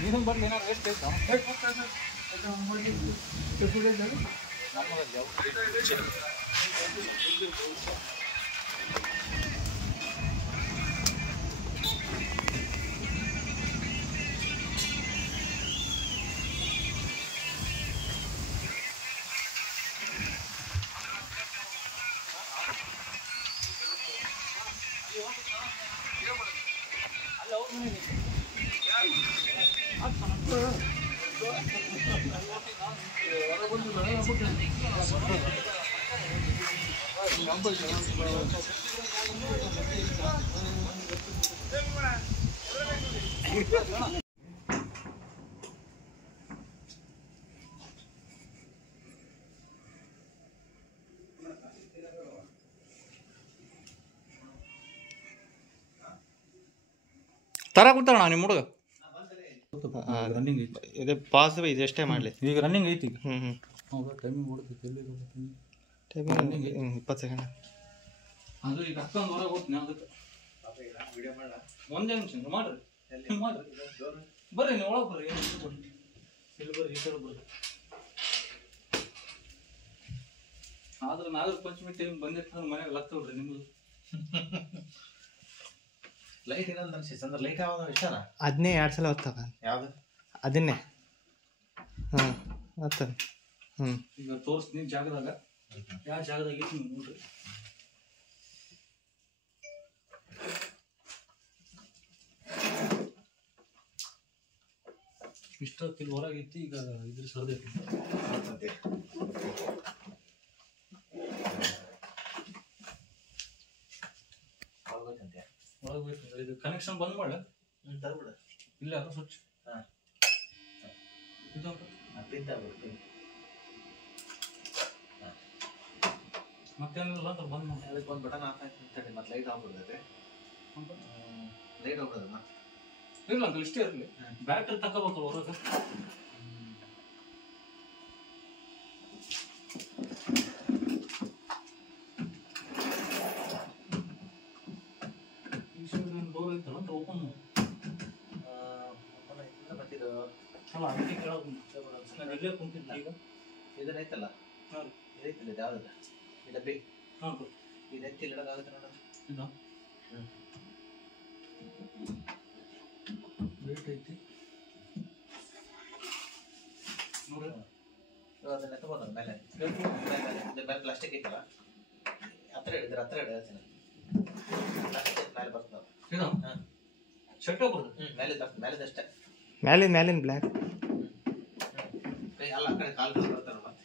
ನೀನು ಬಂದು ಏನಾರು ವೇಸ್ಟ್ ಆಯ್ತಾ ತರಕುತ್ತಾಣ ನಿಮ್ಮ ಹುಡುಗ ರನ್ನಿಂಗ್ ಐತಿ ಇದು ಪಾಸ್ ಇದು ಎಷ್ಟೇ ಮಾಡಲಿ ಈಗ ರನ್ನಿಂಗ್ ಐತಿ ಈಗ ಹೌದಾ ಟೈಮಿಂಗ್ ಓಡ್ತೈತಿ ಎಲ್ಲಿ ಟೈಮಿಂಗ್ ರನ್ನಿಂಗ್ 20 ಸೆಕೆಂಡ್ ಅದು ಈಗ ಅಕ್ಕಂದು ಹೊರಗೆ ಹೋಗ್ತೀನಿ ಅದಕ್ಕೆ ಒಂದೇ ನಿಮಿಷ ಮಾಡ್ರಿ ಮಾಡ್ರಿ ಬರ್ರಿ ನೀವು ಒಳಗೆ ಬರ್ರಿ ಇಲ್ಲಿ ಬರ್ರಿ ಈ ಕಡೆ ಬರ್ರಿ ಆದ್ರೆ ನಾಗರ ಪಂಚಮಿ ಟೈಮ್ ಬಂದಿರ್ತಂದ್ರೆ ಮನೆಗೆ ಲತ್ತವ್ರಿ ನಿಮ್ದು ಲೈಟ್ ಏನಂದ್ರೆ ಅಂದ್ರೆ ಲೈಟ್ ಯಾವ್ದು ಇಷ್ಟನಾ ಅದನ್ನೇ 2 ಸಲ ಹೊತ್ತವ ಯಾವುದು ಅದನ್ನೇ ಹಾಂ ಹೊತ್ತ ಈಗ ತೋರಿಸ್ತೀನಿ ಜಾಗದಾಗ ಯಾವ ಜಾಗದಾಗ ಐತಿ ನೀವು ನೋಡ್ರಿ ಇಷ್ಟೊತ್ತಿಗೆ ಹೊರಗೈತಿ ಈಗ ಇದ್ರ ಸರ್ದೈತಿ ಇದು ಕನೆಕ್ಷನ್ ಬಂದ್ ಮಾಡ ತರ್ಬಿಡ ಇಲ್ಲ ಅದು ಸ್ವಿಚ್ ಇದು ಮತ್ತೇನಿಲ್ಲ ಅಂತ ಬಂದ್ ಮಾಡಿ ಅದಕ್ಕೆ ಒಂದು ಬಟನ್ ಆಫ್ ಆಯ್ತು ಮತ್ತೆ ಲೈಟ್ ಆಫ್ ಬಿಡ್ತೈತೆ ಲೈಟ್ ಆಫ್ ಬಿಡೋದು ಮತ್ತೆ ಇಲ್ಲ ಅಂತ ಇಷ್ಟೇ ಇರಲಿ ಬ್ಯಾಟ್ರಿ ತಗೋಬೇಕಲ್ಲ ಹೊರಗೆ ಅಲ್ಲ ಅದಕ್ಕೆ ಕೇಳೋದು ನಾನು ಇಲ್ಲೇ ಕುಂತಿದ್ದೆ ಈಗ ಇದನ್ನೈತಲ್ಲ ಹಾಂ ಇದೈತಿಲ್ಲ ಇದು ಯಾವ್ದು ಈ ಡಬ್ಬಿ ಹಾಂ ಇದೈತಿ ಇಡೋದಾಗುತ್ತೆ ನೋಡೋದು ಇದು ವೇಟ್ ಐತಿ ನೋಡಿ ಅದನ್ನ ಎತ್ತಬೋದು ಮೇಲೆ ಮೇಲೆ ಪ್ಲಾಸ್ಟಿಕ್ ಐತಲ್ಲ ಹತ್ರ ಹಿಡಿದ್ರೆ ಪ್ಲಾಸ್ಟಿಕ್ ಮೇಲೆ ಬರ್ತದೆ ಇದು ಹಾಂ ಶರ್ಟ್ ಬರ್ತದೆ ಮೇಲಿದಷ್ಟೇ ಮೇಲಿನ ಬ್ಲ್ಯಾಕ್ ಅಲ್ಲ ಆ ಕಡೆ ಕಾಲು ಬರ್ತಾರೆ ಮತ್ತೆ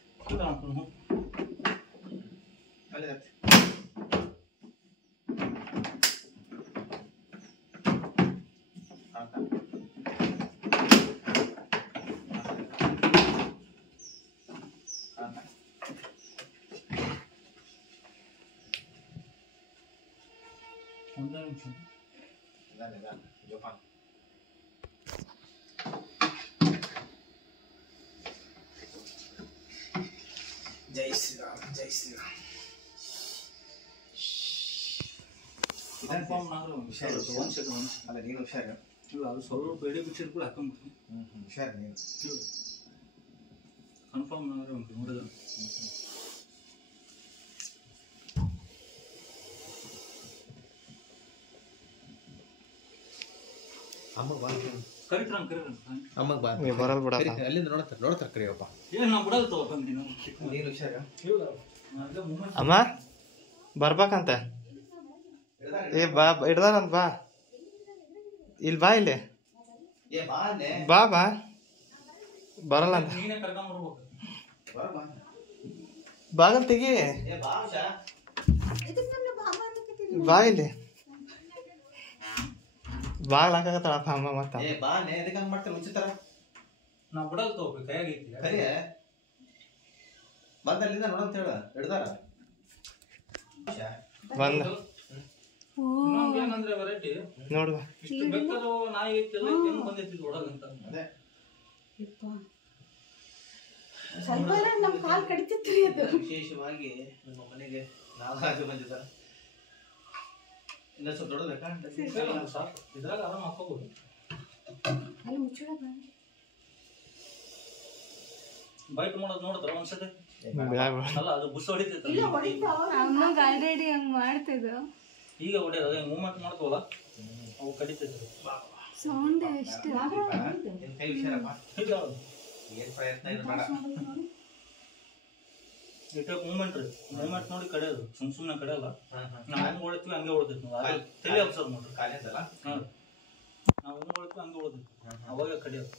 ಒಂದೇ ನಿಮಿಷ ಜೋಪಾನ ಜೈ ಶ್ರೀರಾಮ್ ಜೈ ಶ್ರೀರಾಮ್ ಹುಷಾರು ಅಲ್ಲ ನೀನು ಹುಷಾರು ಇಲ್ಲ ಅದು ಸ್ವಲ್ಪ ಎಡೆ ಬಿಚ್ಚಿರ್ ಕೂಡ ಹಾಕೊಂಡ್ಬಿಡ್ತೀನಿ ಹುಷಾರು ನೀನು ಕನ್ಫರ್ಮ್ ನಾವೇ ಉಂಟು ನೋಡಿದ್ರೆ ಅಮ್ಮಗೆ ಬಾ ಅಮ್ಮಗೆ ಬಾ ಬರಲ್ ಬಿಡ ಅಲ್ಲಿಂದ ನೋಡ್ತಾರೆ ಕರಿಯಪ್ಪ ಏನು ನಾವು ಬಿಡೋದು ತಗೋಬಂದು ನೀನು ಹುಷಾರು ಅಮ್ಮ ಬರ್ಬೇಕಂತ ಏ ಬಾ ಹಿಡ್ದಾರಂತ ಬಾ ಇಲ್ಲಿ ಬಾ ಇಲ್ಲಿ ಬಾ ಬಾ ಬರಲ್ಲ ಅಂತ ಬಾಗಲ್ ತೆಗಿ ಬಾ ಇಲ್ಲಿ ಬಾಗ್ಲ ಹಾಕತ್ತಾಳಪ್ಪ ಅಮ್ಮ ಮತ್ತ ನಾ ಬಿಡಲ್ ತಗೋಬೇಕು ಕೈಯಾಗೈತಿ ಬಂದಲ್ಲಿಂದ ನೋಡಂತ ಹೇಳ ಹಿಡ್ದಾರ ಬಂದ ಏನಂದ್ರೆ ವೆರೈಟಿ ನೋಡುವ ಇಷ್ಟು ಬೆಕ್ಕದು ನಾಯಿ ಐತಿಲ್ಲ ಹೆಂಗ್ ಬಂದೈತಿ ಒಳಗಂತ ಅದೇ ಸ್ವಲ್ಪ ನಮ್ಮ ಕಾಲ್ ಕಡಿತಿತ್ತು ಅದು ವಿಶೇಷವಾಗಿ ನಮ್ಮ ಮನೆಗೆ ನಾಗರಾಜು ಬಂದಿದ್ದಾರೆ ಇನ್ನ ಸ್ವಲ್ಪ ದೊಡ್ಡಬೇಕಾ ಸಾಕು ಇದ್ರಾಗ ಆರಾಮ ಹಾಕೋಬಹುದು ಅಲ್ಲಿ ಮುಚ್ಚಳ ಬೈಟ್ ಮಾಡೋದು ನೋಡಿದ್ರ ಒಂದ್ಸತಿ ಅಲ್ಲ ಅದು ಬುಸ್ ಹೊಡಿತೈತೆ ಆಲ್ರೆಡಿ ಹಂಗ್ ಮಾಡ್ತಿದ್ರು ಈಗ ಹೊಡೆಯೋದು ಹೆಂಗ್ ಮೂವ್ಮೆಂಟ್ ಮಾಡ್ತವಲ್ಲ ಅವು ಕಡಿತೈತೆ ಸೌಂಡ್ ಎಷ್ಟು ಮೂವ್ಮೆಂಟ್ ರೀ ಮೂವ್ಮೆಂಟ್ ನೋಡಿ ಕಡಿಯೋದು ಸುಮ್ಮನೆ ಕಡಿಯಲ್ಲ ನಾವು ಹೆಂಗ್ ಹೊಡಿತೀವಿ ಹಂಗೆ ಹೊಡೆದೈತಿ ನಾವು ತಲೆ ಅಬ್ಸರ್ವ್ ನೋಡ್ರಿ ಕಾಲೇಜಲ್ಲ ನಾವು ಹೆಂಗ್ ಹೊಡಿತೀವಿ ಹಂಗೆ ಹೊಡೆದೈತಿ ಅವಾಗ ಕಡಿಯೋದು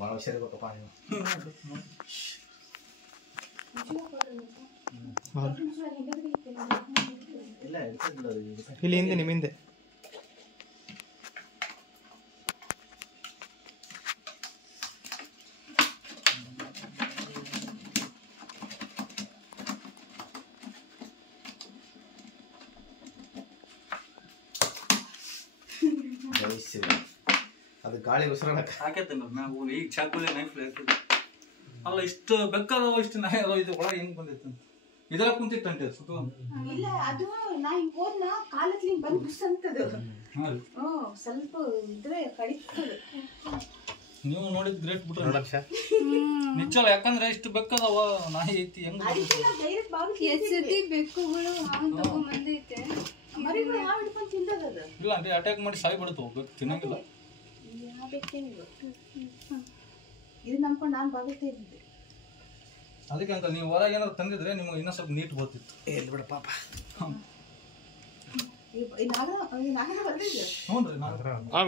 ಭಾಳ ಹುಷಾರಿರ್ಬೇಕಪ್ಪ ಇಲ್ಲಿ ಹಿಂದೆ ನಿಮ್ಮ ಹಿಂದೆ ಅದು ಗಾಳಿ ಉಸಿರಾಡಕ್ಕೆ ಹಾಕೈತೆ ನಾವು ಈಗ ಚಾಕುಲಿ ನೈಫ್ ಅಲ್ಲ ಇಷ್ಟು ಬೆಕ್ಕದವ ಇಷ್ಟು ನಾಯಿ ಅದಾವ ಇದು ಒಳಗೆ ಹೆಂಗ್ ಬಂದೈತೆ ಇದರ ಕುಂತಿತ್ತಂತೆ ಸುತ್ತು ಇಲ್ಲ ಅದು ನಾ ಹಿಂಗ್ ಹೋದ್ನ ಕಾಲತ್ಲಿ ಬಂದು ಬುಸ್ ಅಂತದು ಸ್ವಲ್ಪ ಇದ್ರೆ ಕಡಿತದೆ ನೀವು ನೋಡಿದ್ ಗ್ರೇಟ್ ಬಿಟ್ರೆ ನಿಜ ಯಾಕಂದ್ರೆ ಇಷ್ಟು ಬೆಕ್ಕದವ ನಾಯಿ ಐತಿ ಹೆಂಗ್ ಬೆಕ್ಕುಗಳು ತಗೊಂಬಂದೈತೆ ಮರಿಗಳು ಹಾವು ಹಿಡ್ಕೊಂಡು ತಿಂದದ ಇಲ್ಲ ಅಂದ್ರೆ ಅಟ್ಯಾಕ್ ಮಾಡಿ ಸಾಯಿ ಬಿಡ್ತು ಬೆಕ್ಕು ತಿನ್ನಂಗಿಲ್ಲ ಇದು ನಂಬ್ಕೊಂಡು ನಾನು ಬಾಗುತ್ತೆ ಇದ್ದೆ ಅದಕ್ಕೆ ಅಂತ ನೀವು ಹೊರಗೆ ಏನಾದ್ರು ತಂದಿದ್ರೆ ನಿಮ್ಗೆ ಇನ್ನೂ ಸ್ವಲ್ಪ ನೀಟ್ ಬರ್ತಿತ್ತು ಎಲ್ಲಿ ಬಿಡ ಪಾಪ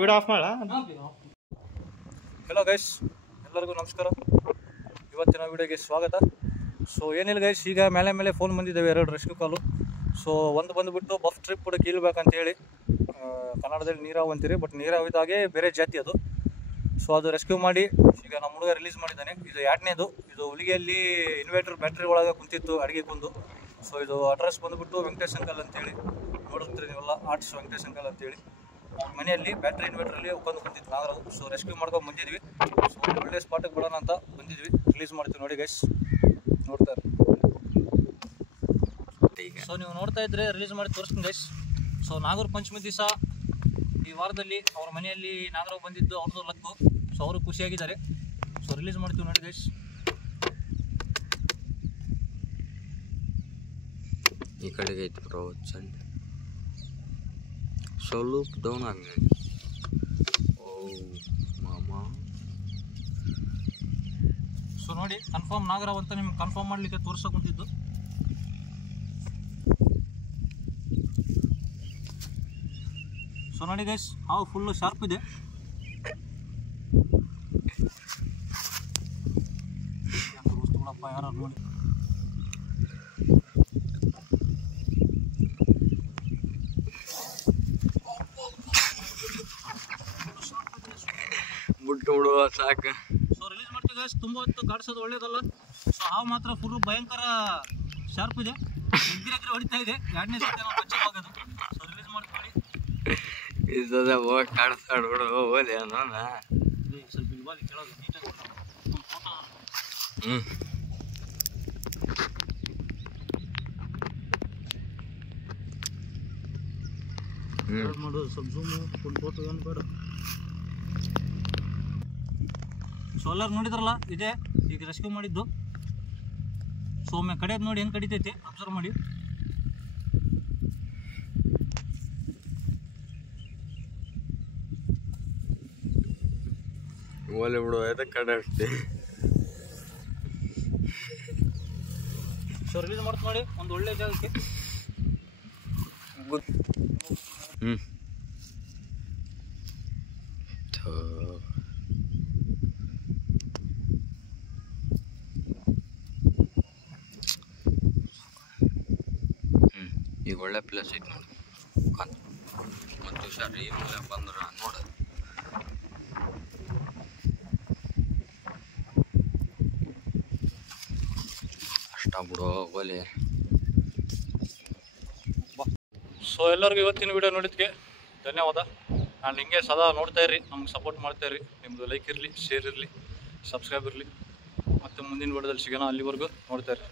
ವಿಡಿಯೋ ಆಫ್ ಮಾಡ ಹಲೋ ಗೈಸ್ ಎಲ್ಲರಿಗೂ ನಮಸ್ಕಾರ ಇವತ್ತಿನ ವಿಡಿಯೋಗೆ ಸ್ವಾಗತ ಸೊ ಏನಿಲ್ಲ ಗೈಸ್ ಈಗ ಮೇಲೆ ಫೋನ್ ಬಂದಿದ್ದೇವೆ 2 ರೆಸ್ಕ್ಯೂ ಕಾಲು ಸೊ ಒಂದು ಬಂದುಬಿಟ್ಟು ಬಫ್ ಟ್ರಿಪ್ ಕೂಡ ಕೀಳ್ಬೇಕಂತೇಳಿ ಕನ್ನಡದಲ್ಲಿ ನೀರಾವ್ ಅಂತೀರಿ ಬಟ್ ನೀರಾವಿದಾಗೆ ಬೇರೆ ಜಾತಿ ಅದು ಸೊ ಅದು ರೆಸ್ಕ್ಯೂ ಮಾಡಿ ಈಗ ನಮ್ಮ ಹುಡುಗ ರಿಲೀಸ್ ಮಾಡಿದ್ದಾನೆ ಇದು 2ನೇದು ಇದು ಹುಲಿಗೆಯಲ್ಲಿ ಇನ್ವರ್ಟರ್ ಬ್ಯಾಟ್ರಿ ಒಳಗೆ ಕುಂತಿತ್ತು ಅಡುಗೆ ಕುಂದು ಸೊ ಇದು ಅಡ್ರೆಸ್ ಬಂದುಬಿಟ್ಟು ವೆಂಕಟೇಶ್ ಅಂಕಲ್ ಅಂತೇಳಿ ನೋಡುತ್ತೀರಿ ನೀವೆಲ್ಲ ಆರ್ಟ್ಸ್ ವೆಂಕಟೇಶ್ ಅಂಕಲ್ ಅಂತೇಳಿ ಅವ್ರ ಮನೆಯಲ್ಲಿ ಬ್ಯಾಟ್ರಿ ಇನ್ವರ್ಟರಲ್ಲಿ ಉಕ್ಕೊಂಡು ಕುಂತಿತ್ತು ನಾಗರಾಜು ಸೊ ರೆಸ್ಕ್ಯೂ ಮಾಡ್ಕೊಂಡು ಬಂದಿದ್ವಿ ಸೊ ಒಳ್ಳೆ ಸ್ಪಾಟಿಗೆ ಬಿಡೋಣ ಅಂತ ಬಂದಿದ್ವಿ ರಿಲೀಸ್ ಮಾಡ್ತೀವಿ ನೋಡಿ ಗೈಸ್ ನೋಡ್ತಾರೆ ಸೊ ನೀವು ನೋಡ್ತಾ ಇದ್ರೆ ರಿಲೀಸ್ ಮಾಡಿ ತೋರಿಸ್ತೀನಿ ಗೈಸ್ ಸೊ ನಾಗರ ಪಂಚಮಿ ದಿವಸ ಈ ವಾರದಲ್ಲಿ ಅವ್ರ ಮನೆಯಲ್ಲಿ ನಾಗರಾವ್ ಬಂದಿದ್ದು ಅವ್ರದ್ದು ಲಕ್ಕು ಸೊ ಅವರು ಖುಷಿಯಾಗಿದ್ದಾರೆ ಸೊ ರಿಲೀಸ್ ಮಾಡ್ತೀವಿ ನೋಡಿ ಗೈಸ್ ಈ ಕಡೆಗೆ ಐತಿ ಬ್ರೋ ಚಂದ ಸ್ವಲ್ಪ ಡೌನ್ ಆಗಿ ಓ ಮಾಮಾ ಸೊ ನೋಡಿ ಕನ್ಫರ್ಮ್ ನಾಗರಾವ್ ಅಂತ ನಿಮ್ಗೆ ಕನ್ಫರ್ಮ್ ಮಾಡಲಿಕ್ಕೆ ತೋರ್ಸೋಕೆ ಕುಂತಿದ್ದು ಸೊ ನೋಡಿ ಗೈಸ್ ಹಾವು ಫುಲ್ಲು ಶಾರ್ಪ್ ಇದೆ ವಸ್ತುಗಳಪ್ಪ ಯಾರು ನೋಡಿ ಬಿಟ್ಟು ಬಿಡುವ ಸಾಕು ಸೊ ರಿಲೀಸ್ ಮಾಡ್ತೀವಿ ಗೈಸ್ ತುಂಬ ಹೊತ್ತು ಕಾಡಿಸೋದು ಒಳ್ಳೇದಲ್ಲ ಸೊ ಹಾವು ಮಾತ್ರ ಫುಲ್ ಭಯಂಕರ ಶಾರ್ಪ್ ಇದೆ ಎಗ್ರೆ ಹೊಡಿತಾ ಇದೆ 2ನೇ ಸತಿ ನಾವು ಬಚ್ಚೋಗೋದು ಸೊ ರಿಲೀಸ್ ಮಾಡ್ತೀವಿ ಇದ ಹೋಗಿ ಕಾಡಿಸ್ತಾಡ್ಬಿಡು ಹೋದೆ ಅನ್ನೋಣ ಸ್ವಲ್ಪ ಇಲ್ವಾಗಿ ಕೇಳೋದು ನೀಟಾಗಿ ಫೋಟೋ ಮಾಡೋದು ಸ್ವಲ್ಪ ಝೂಮು ಫುಲ್ ಫೋಟೋ ಏನು ಬೇಡ ಸೋಲಾರ್ ನೋಡಿದ್ರಲ್ಲ ಇದೆ ಈಗ ರೆಸ್ಕ್ಯೂ ಮಾಡಿದ್ದು ಸೊ ಒಮ್ಮೆ ಕಡಿಯೋದು ನೋಡಿ ಹೆಂಗೆ ಕಡಿತೈತಿ ಅಬ್ಸರ್ವ್ ಮಾಡಿ ಓಲೆ ಬಿಡು ಅದಕ್ಕೆ ಕಡಿಸ್ತಿ ಸೊ ರಿಲೀಸ್ ಮಾಡ್ತು ನೋಡಿ ಒಂದು ಒಳ್ಳೆ ಜಾಗಕ್ಕೆ ಈಗ ಒಳ್ಳೆ ಪ್ಲೇಸ್ ಐತಿ ನೋಡಿ ಮತ್ತು ಹುಷಾರಿ ಮೇಲೆ ಬಂದ್ರೆ ನೋಡ ಕಷ್ಟ ಬಿಡು ಓಲೆ. ಸೊ ಎಲ್ಲರಿಗೂ ಇವತ್ತಿನ ವಿಡಿಯೋ ನೋಡಿದ್ದಕ್ಕೆ ಧನ್ಯವಾದ. ಆ್ಯಂಡ್ ಹಿಂಗೆ ಸದಾ ನೋಡ್ತಾ ಇರ್ರಿ, ನಮ್ಗೆ ಸಪೋರ್ಟ್ ಮಾಡ್ತಾ ಇರ್ರಿ. ನಿಮ್ಮದು ಲೈಕ್ ಇರಲಿ, ಶೇರ್ ಇರಲಿ, ಸಬ್ಸ್ಕ್ರೈಬ್ ಇರಲಿ. ಮತ್ತು ಮುಂದಿನ ವಿಡಿಯೋದಲ್ಲಿ ಸಿಗೋಣ. ಅಲ್ಲಿವರೆಗೂ ನೋಡ್ತಾ ಇರ್ರಿ.